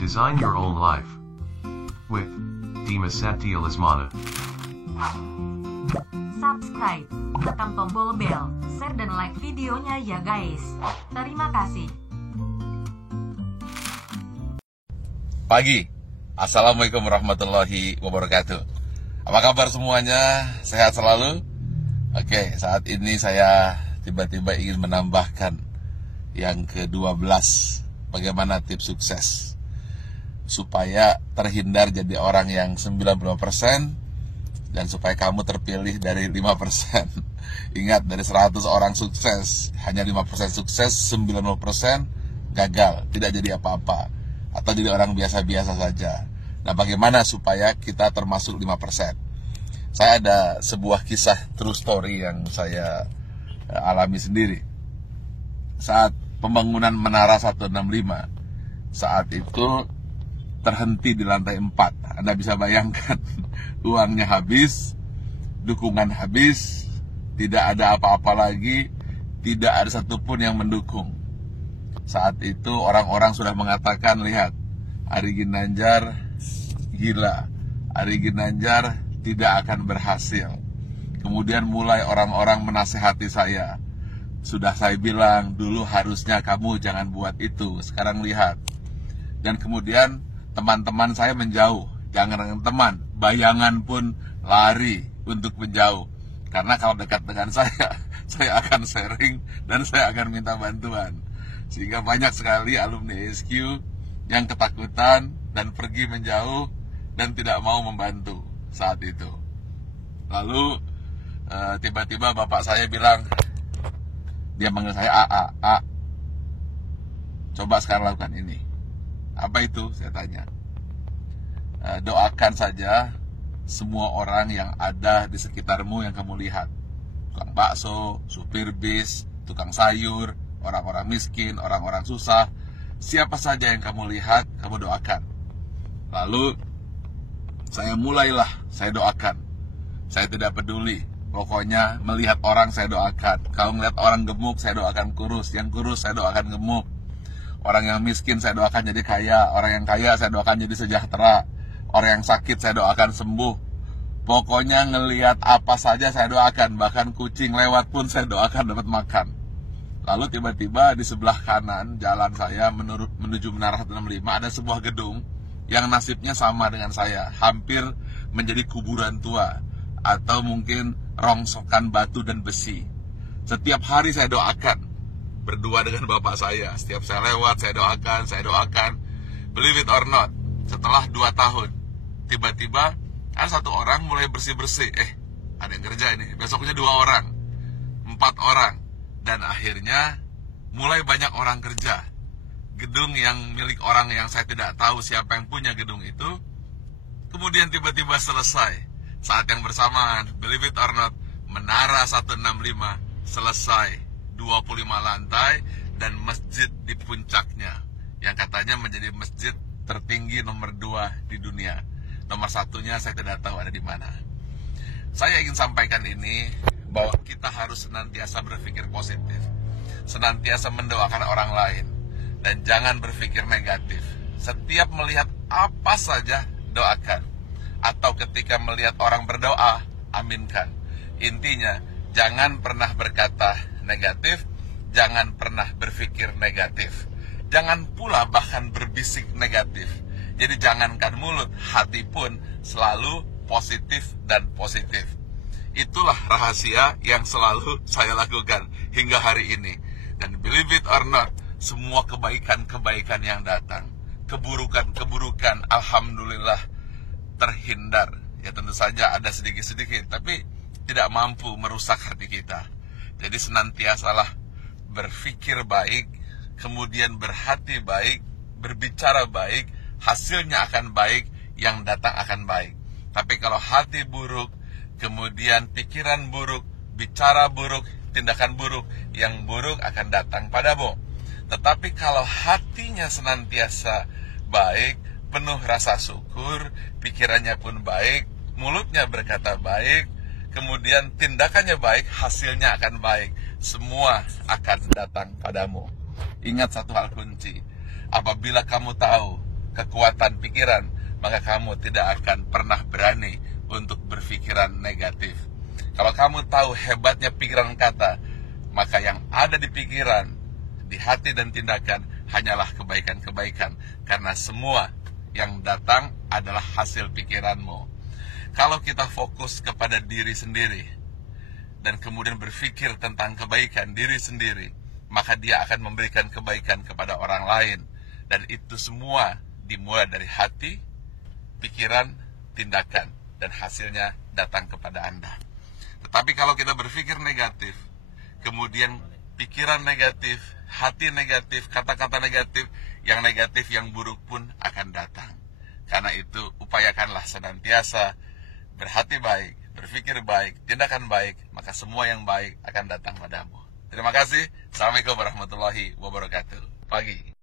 Design your own life with Dimas Satya Lesmana. Subscribe, tekan tombol bel, share dan like videonya ya guys. Terima kasih. Pagi, Assalamualaikum warahmatullahi wabarakatuh. Apa kabar semuanya? Sehat selalu? Oke, saat ini saya tiba-tiba ingin menambahkan yang ke-12. Bagaimana tips sukses supaya terhindar jadi orang yang 95% dan supaya kamu terpilih dari 5%. Ingat, dari 100 orang sukses, hanya 5% sukses, 90% gagal, tidak jadi apa-apa, atau jadi orang biasa-biasa saja. Nah, bagaimana supaya kita termasuk 5%? Saya ada sebuah kisah true story yang saya alami sendiri. Saat pembangunan Menara 165, saat itu terhenti di lantai 4. Anda bisa bayangkan, uangnya habis, dukungan habis, tidak ada apa-apa lagi, tidak ada satupun yang mendukung. Saat itu orang-orang sudah mengatakan, lihat, Ari Ginanjar gila, Ari Ginanjar tidak akan berhasil. Kemudian mulai orang-orang menasehati saya. Sudah saya bilang, dulu harusnya kamu jangan buat itu, sekarang lihat. Dan kemudian teman-teman saya menjauh. Jangan dengan teman, bayangan pun lari untuk menjauh. Karena kalau dekat dengan saya akan sharing dan saya akan minta bantuan. Sehingga banyak sekali alumni SQ yang ketakutan dan pergi menjauh dan tidak mau membantu saat itu. Lalu tiba-tiba bapak saya bilang, dia manggil saya A. Coba sekarang lakukan ini. Apa itu? Saya tanya. Doakan saja semua orang yang ada di sekitarmu yang kamu lihat. Tukang bakso, supir bis, tukang sayur, orang-orang miskin, orang-orang susah. Siapa saja yang kamu lihat, kamu doakan. Lalu saya doakan. Saya tidak peduli. Pokoknya melihat orang saya doakan. Kalau melihat orang gemuk, saya doakan kurus. Yang kurus saya doakan gemuk. Orang yang miskin saya doakan jadi kaya. Orang yang kaya saya doakan jadi sejahtera. Orang yang sakit saya doakan sembuh. Pokoknya ngelihat apa saja saya doakan. Bahkan kucing lewat pun saya doakan dapat makan. Lalu tiba-tiba di sebelah kanan jalan saya menuju Menara 165 ada sebuah gedung yang nasibnya sama dengan saya. Hampir menjadi kuburan tua. Atau mungkin rongsokan batu dan besi. Setiap hari saya doakan. Berdua dengan bapak saya. Setiap saya lewat, saya doakan. Believe it or not, setelah 2 tahun, tiba-tiba ada satu orang mulai bersih-bersih. Ada yang kerja ini. Besoknya 2 orang, 4 orang. Dan akhirnya mulai banyak orang kerja. Gedung yang milik orang yang saya tidak tahu siapa yang punya gedung itu, kemudian tiba-tiba selesai. Saat yang bersamaan, believe it or not, Menara 165 selesai. 25 lantai dan masjid di puncaknya yang katanya menjadi masjid tertinggi nomor 2 di dunia. Nomor 1-nya saya tidak tahu ada di mana. Saya ingin sampaikan ini bahwa kita harus senantiasa berpikir positif, senantiasa mendoakan orang lain, dan jangan berpikir negatif. Setiap melihat apa saja doakan, atau ketika melihat orang berdoa, aminkan. Intinya, jangan pernah berkata negatif, jangan pernah berpikir negatif, jangan pula bahkan berbisik negatif. Jadi jangankan mulut, hati pun selalu positif dan positif. Itulah rahasia yang selalu saya lakukan hingga hari ini. Dan believe it or not, semua kebaikan-kebaikan yang datang, keburukan-keburukan, alhamdulillah terhindar. Ya tentu saja ada sedikit-sedikit, tapi tidak mampu merusak hati kita. Jadi senantiasalah berpikir baik, kemudian berhati baik, berbicara baik, hasilnya akan baik, yang datang akan baik. Tapi kalau hati buruk, kemudian pikiran buruk, bicara buruk, tindakan buruk, yang buruk akan datang padamu. Tetapi kalau hatinya senantiasa baik, penuh rasa syukur, pikirannya pun baik, mulutnya berkata baik, kemudian tindakannya baik, hasilnya akan baik. Semua akan datang padamu. Ingat satu hal kunci, Apabila kamu tahu kekuatan pikiran, maka kamu tidak akan pernah berani untuk berpikiran negatif. Kalau kamu tahu hebatnya pikiran kata, maka yang ada di pikiran, di hati dan tindakan hanyalah kebaikan-kebaikan. Karena semua yang datang adalah hasil pikiranmu. Kalau kita fokus kepada diri sendiri dan kemudian berpikir tentang kebaikan diri sendiri, maka dia akan memberikan kebaikan kepada orang lain. Dan itu semua dimulai dari hati, pikiran, tindakan, dan hasilnya datang kepada Anda. Tetapi kalau kita berpikir negatif, kemudian pikiran negatif, hati negatif, kata-kata negatif, yang buruk pun akan datang. Karena itu upayakanlah senantiasa berhati baik, berpikir baik, tindakan baik, maka semua yang baik akan datang padamu. Terima kasih. Assalamualaikum warahmatullahi wabarakatuh. Pagi.